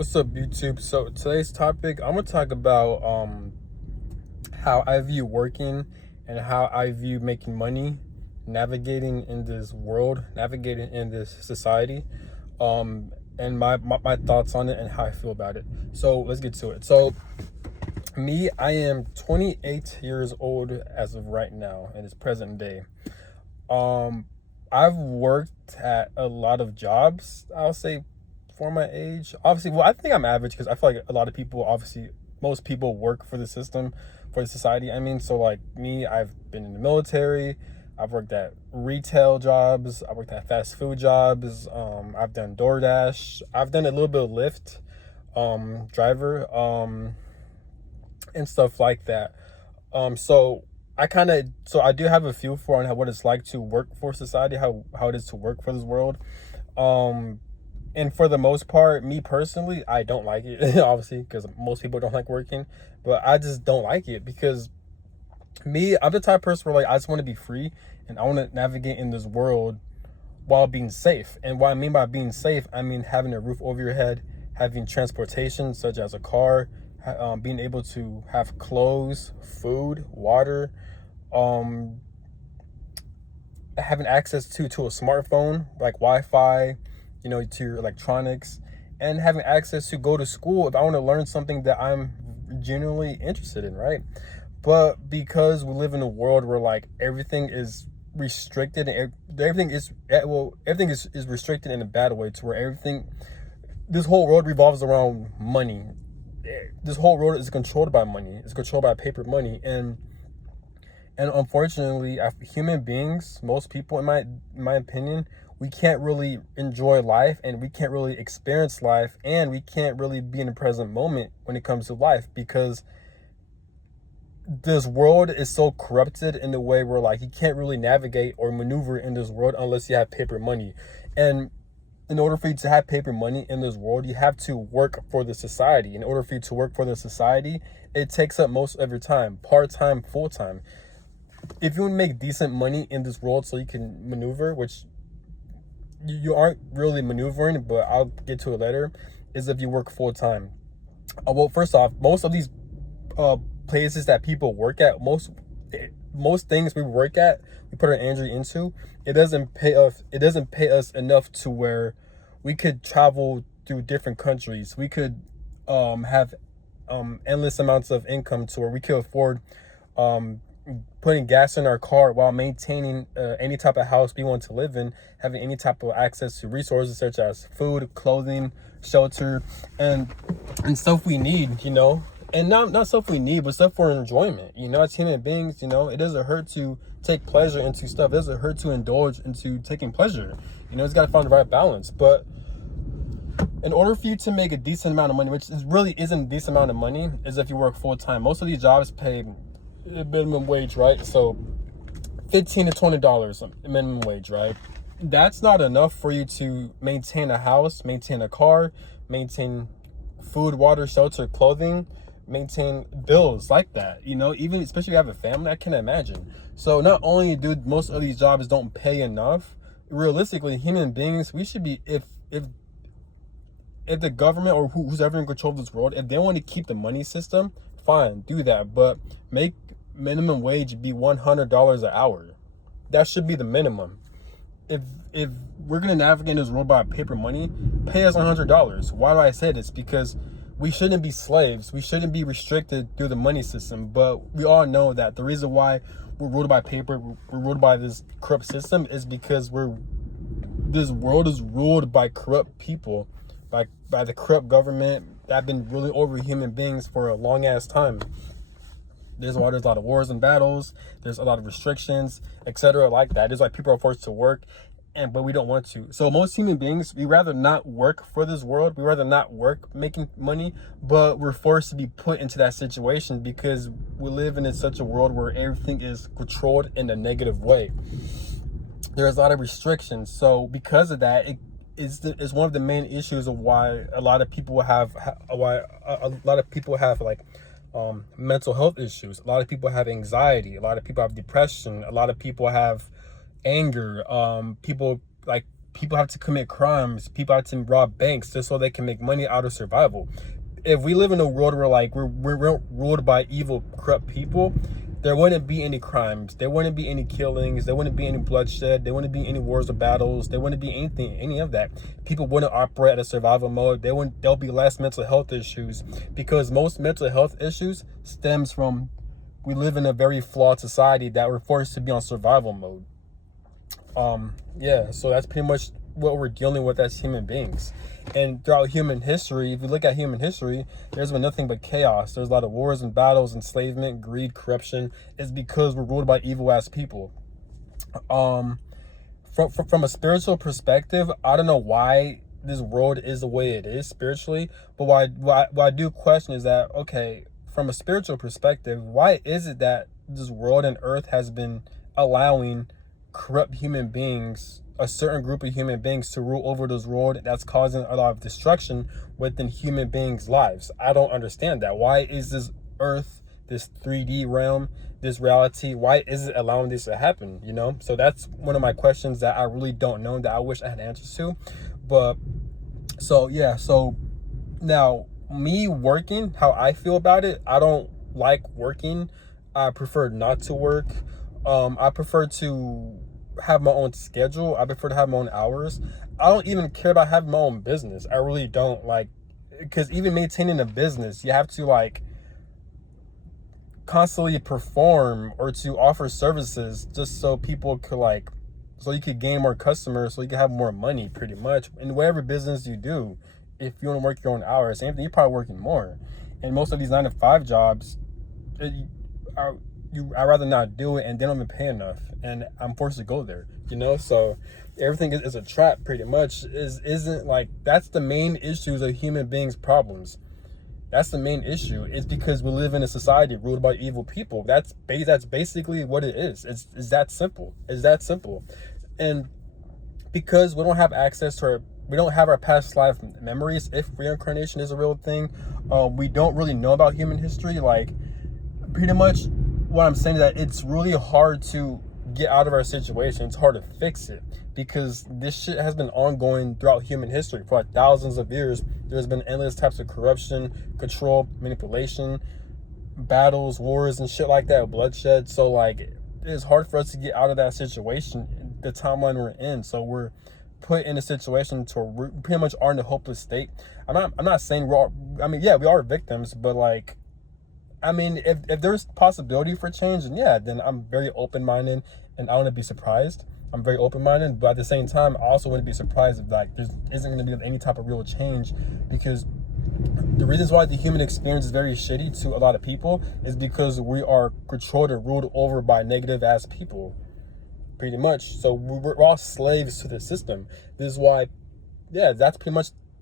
What's up, YouTube? So today's topic, I'm gonna talk about how I view working and how I view making money, navigating in this world, navigating in this society, and my thoughts on it and how I feel about it. So let's get to it. So me, I am 28 years old as of right now, in this present day. Um, I've worked at a lot of jobs, I'll say, for my age. Obviously, well, I think I'm average because I feel like a lot of people, obviously, most people work for the system, for the society. I mean, so like me, I've been in the military, I've worked at retail jobs, I worked at fast food jobs, I've done DoorDash, I've done a little bit of Lyft, driver, and stuff like that. So I do have a feel for on how what it's like to work for society, how it is to work for this world. Um, and for the most part, me personally, I don't like it, obviously, because most people don't like working, but I just don't like it because me, I'm the type of person where like I just want to be free and I want to navigate in this world while being safe. And what I mean by being safe, I mean having a roof over your head, having transportation such as a car, being able to have clothes, food, water, um, having access to a smartphone like Wi-Fi, to your electronics, and having access to go to school if I want to learn something that I'm genuinely interested in, right? But because we live in a world where like everything is restricted and everything is restricted in a bad way, to where this whole world revolves around money. This whole world is controlled by money. It's controlled by paper money, and unfortunately, human beings, most people, in my opinion, we can't really enjoy life, and we can't really experience life, and we can't really be in the present moment when it comes to life, because this world is so corrupted in the way where like you can't really navigate or maneuver in this world unless you have paper money. And in order for you to have paper money in this world, you have to work for the society. In order for you to work for the society, it takes up most of your time, part-time, full-time. If you want to make decent money in this world so you can maneuver, which you aren't really maneuvering, but I'll get to it later, is if you work full-time. Well, first off, most of these places that people work at, most things we work at, we put our energy into, it doesn't pay us enough to where we could travel through different countries. We could have endless amounts of income to where we could afford um putting gas in our car while maintaining any type of house we want to live in, having any type of access to resources such as food, clothing, shelter, and stuff we need, and not stuff we need, but stuff for enjoyment. As human beings, it doesn't hurt to take pleasure into stuff. It doesn't hurt to indulge into taking pleasure. It's got to find the right balance. But in order for you to make a decent amount of money, which really isn't a decent amount of money, is if you work full time. Most of these jobs pay minimum wage, right? So $15 to $20 minimum wage, right? That's not enough for you to maintain a house, maintain a car, maintain food, water, shelter, clothing, maintain bills like that. Even especially if you have a family, I can imagine. So not only do most of these jobs don't pay enough, realistically, human beings, we should be, if the government or who's ever in control of this world, if they want to keep the money system, fine, do that, but make minimum wage be $100 an hour. That should be the minimum. If we're gonna navigate this world by paper money, pay us $100. Why do I say this? Because we shouldn't be slaves. We shouldn't be restricted through the money system. But we all know that the reason why we're ruled by paper, we're ruled by this corrupt system, is because this world is ruled by corrupt people, by the corrupt government that have been ruling over human beings for a long ass time. There's a lot of wars and battles. There's a lot of restrictions, etc. like that. It's like people are forced to work, but we don't want to. So most human beings, we rather not work for this world. We rather not work making money, but we're forced to be put into that situation because we live in such a world where everything is controlled in a negative way. There's a lot of restrictions. So because of that, is one of the main issues of why a lot of people have like mental health issues. A lot of people have anxiety. A lot of people have depression. A lot of people have anger. people have to commit crimes, people have to rob banks just so they can make money out of survival. If we live in a world where like we're ruled by evil, corrupt people, there wouldn't be any crimes, there wouldn't be any killings, there wouldn't be any bloodshed, there wouldn't be any wars or battles, there wouldn't be any of that. People wouldn't operate at a survival mode. There'll be less mental health issues, because most mental health issues stems from we live in a very flawed society that we're forced to be on survival mode. Yeah, so that's pretty much what we're dealing with as human beings. And throughout human history, if you look at human history, there's been nothing but chaos. There's a lot of wars and battles, enslavement, greed, corruption. It's because we're ruled by evil ass people. From a spiritual perspective, I don't know why this world is the way it is spiritually, but what I do question is that, okay, from a spiritual perspective, why is it that this world and earth has been allowing corrupt human beings, a certain group of human beings, to rule over this world that's causing a lot of destruction within human beings' lives? I don't understand that. Why is this earth, this 3D realm, this reality, why is it allowing this to happen? You know, so that's one of my questions that I really don't know, that I wish I had answers to. But so yeah, so now me working, how I feel about it, I don't like working. I prefer not to work. I prefer to have my own schedule. I prefer to have my own hours. I don't even care about having my own business. I really don't, like, because even maintaining a business, you have to like constantly perform or to offer services just so people could like, so you could gain more customers, so you can have more money, pretty much. In whatever business you do, if you want to work your own hours, same thing, you're probably working more. And most of these 9-to-5 jobs, I'd rather not do it, and they don't even pay enough, and I'm forced to go there, you know? So everything is a trap, pretty much. Isn't like, that's the main issues of human beings' problems. That's the main issue. It's because we live in a society ruled by evil people. That's basically what it is. It's that simple. It's that simple. And because we don't have access to we don't have our past life memories, if reincarnation is a real thing, we don't really know about human history. Like, pretty much what I'm saying is that it's really hard to get out of our situation. It's hard to fix it, because this shit has been ongoing throughout human history for like thousands of years. There's been endless types of corruption, control, manipulation, battles, wars, and shit like that, bloodshed. So like, it's hard for us to get out of that situation, the timeline we're in. So we're put in a situation to where we pretty much are in a hopeless state. I'm not saying yeah, we are victims, but like, I mean, if there's possibility for change, then I'm very open-minded, and I wouldn't be surprised. I'm very open-minded, but at the same time, I also wouldn't be surprised if like there isn't going to be any type of real change, because the reasons why the human experience is very shitty to a lot of people is because we are controlled and ruled over by negative-ass people, pretty much. So we're all slaves to the system. This is why, this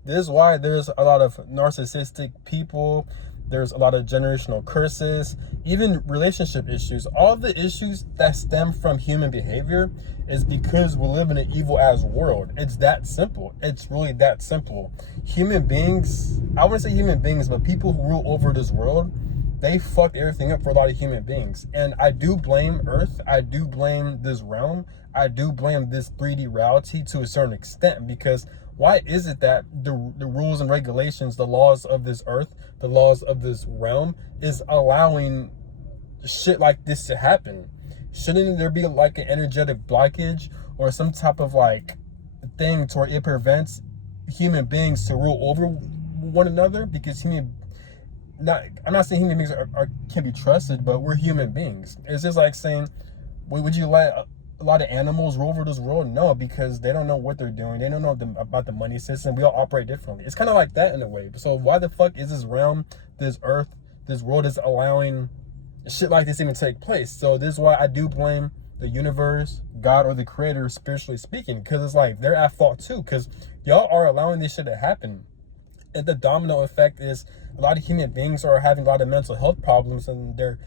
is why there's a lot of narcissistic people. There's a lot of generational curses, even relationship issues. All the issues that stem from human behavior is because we live in an evil-ass world. It's that simple. It's really that simple. Human beings, I wouldn't say human beings, but people who rule over this world, they fucked everything up for a lot of human beings. And I do blame Earth. I do blame this realm. I do blame this 3D reality to a certain extent, because why is it that the rules and regulations, the laws of this earth, the laws of this realm is allowing shit like this to happen? Shouldn't there be like an energetic blockage or some type of like thing to where it prevents human beings to rule over one another? Because I'm not saying human beings can be trusted, but we're human beings. It's just like saying, would you let a lot of animals rule over this world? No, because they don't know what they're doing. They don't know about the money system. We all operate differently. It's kind of like that in a way. So why the fuck is this realm, this earth, this world is allowing shit like this even take place? So this is why I do blame the universe, God, or the creator, spiritually speaking, because it's like they're at fault too, because y'all are allowing this shit to happen. And the domino effect is a lot of human beings are having a lot of mental health problems, and they're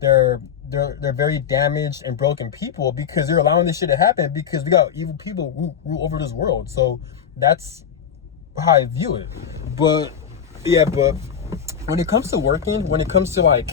very damaged and broken people because they're allowing this shit to happen, because we got evil people who rule over this world. So that's how I view it. But when it comes to working, when it comes to like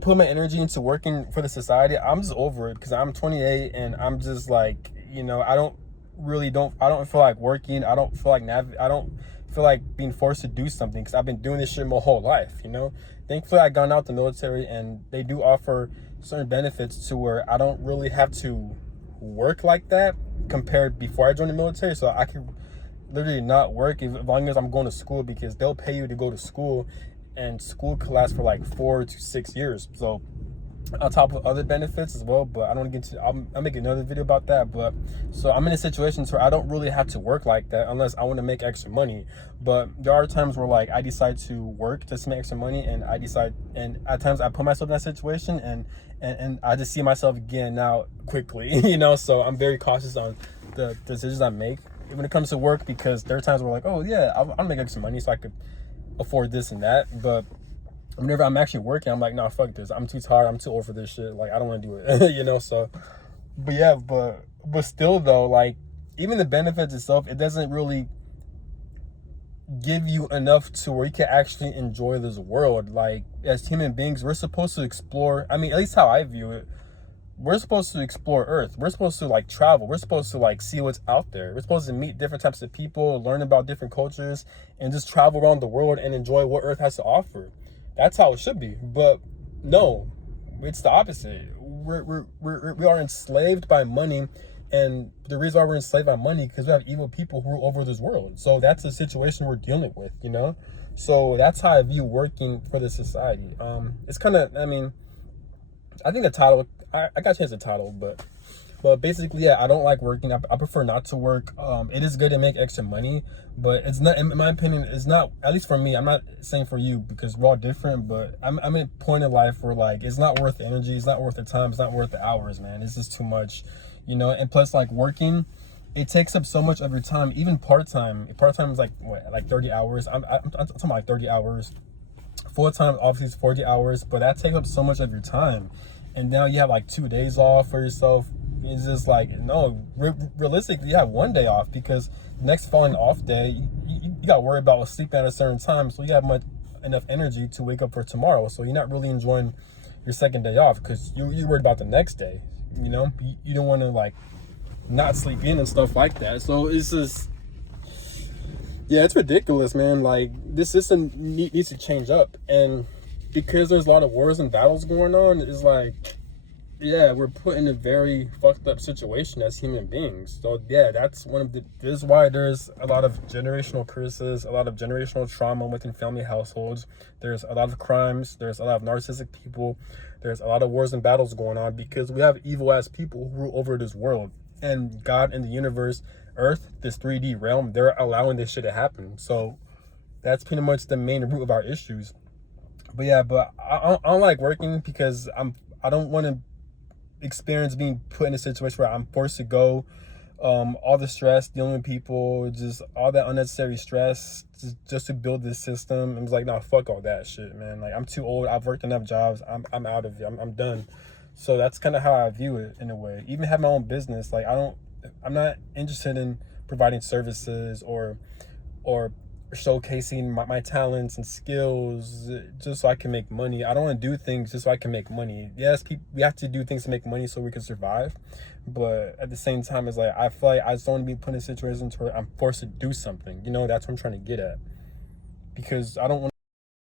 put my energy into working for the society, I'm just over it, because I'm 28 and I'm just like, I don't I don't feel like working. I don't feel like I don't feel like being forced to do something because I've been doing this shit my whole life, you know? Thankfully, I gone out the military and they do offer certain benefits to where I don't really have to work like that compared before I joined the military. So I can literally not work as long as I'm going to school, because they'll pay you to go to school, and school could last for like 4 to 6 years. So on top of other benefits as well, but I don't get to, I'll make another video about that. But so I'm in a situation where I don't really have to work like that unless I want to make extra money. But there are times where like I decide to work just to make extra money, and at times I put myself in that situation, and I just see myself getting out quickly, you know. So I'm very cautious on the decisions I make when it comes to work, because there are times where like, oh yeah, I'll make extra money so I could afford this and that. But whenever I'm actually working, I'm like, nah, fuck this. I'm too tired. I'm too old for this shit. Like, I don't want to do it, you know? So, but yeah, but still though, like, even the benefits itself, it doesn't really give you enough to where you can actually enjoy this world. Like, as human beings, we're supposed to explore. I mean, at least how I view it, we're supposed to explore Earth. We're supposed to like travel. We're supposed to like see what's out there. We're supposed to meet different types of people, learn about different cultures, and just travel around the world and enjoy what Earth has to offer. That's how it should be. But no, it's the opposite. We are enslaved by money, and the reason why we're enslaved by money because we have evil people who rule over this world. So that's the situation we're dealing with, you know. So that's how I view working for the society. It's kind of, I mean, I think the title, I got to change the title, but basically, yeah, I don't like working. I prefer not to work. It is good to make extra money, but it's not, in my opinion, it's not, at least for me, I'm not saying for you because we're all different, but I'm at a point in life where like, it's not worth the energy, it's not worth the time, it's not worth the hours, man. It's just too much, you know. And plus, like, working, it takes up so much of your time, even part-time. Part-time is like, what, like 30 hours? I'm talking like 30 hours. Full-time, obviously, is 40 hours, but that takes up so much of your time. And now you have like 2 days off for yourself. It's just like, no, realistically, you have 1 day off, because the next following off day, you got to worry about sleeping at a certain time. So you have enough energy to wake up for tomorrow. So you're not really enjoying your second day off because you're worried about the next day. You know, you don't want to like not sleep in and stuff like that. So it's just, yeah, it's ridiculous, man. Like, this system needs to change up. And because there's a lot of wars and battles going on, it's like, yeah, we're put in a very fucked up situation as human beings. So yeah, that's this is why there's a lot of generational curses, a lot of generational trauma within family households. There's a lot of crimes, there's a lot of narcissistic people, there's a lot of wars and battles going on, because we have evil ass people who rule over this world. And God and the universe, Earth, this 3D realm, they're allowing this shit to happen. So that's pretty much the main root of our issues. But yeah, but I don't like working because I don't want to experience being put in a situation where I'm forced to go. All the stress, dealing with people, just all that unnecessary stress just to build this system. I was like, nah, fuck all that shit, man. Like, I'm too old. I've worked enough jobs. I'm out of it. I'm done. So that's kind of how I view it in a way. Even have my own business. Like, I'm not interested in providing services or showcasing my talents and skills just so I can make money. I don't want to do things just so I can make money. Yes, we have to do things to make money so we can survive, but at the same time, it's like, I feel like I just don't want to be put in situations where I'm forced to do something, you know. That's what I'm trying to get at, because I don't want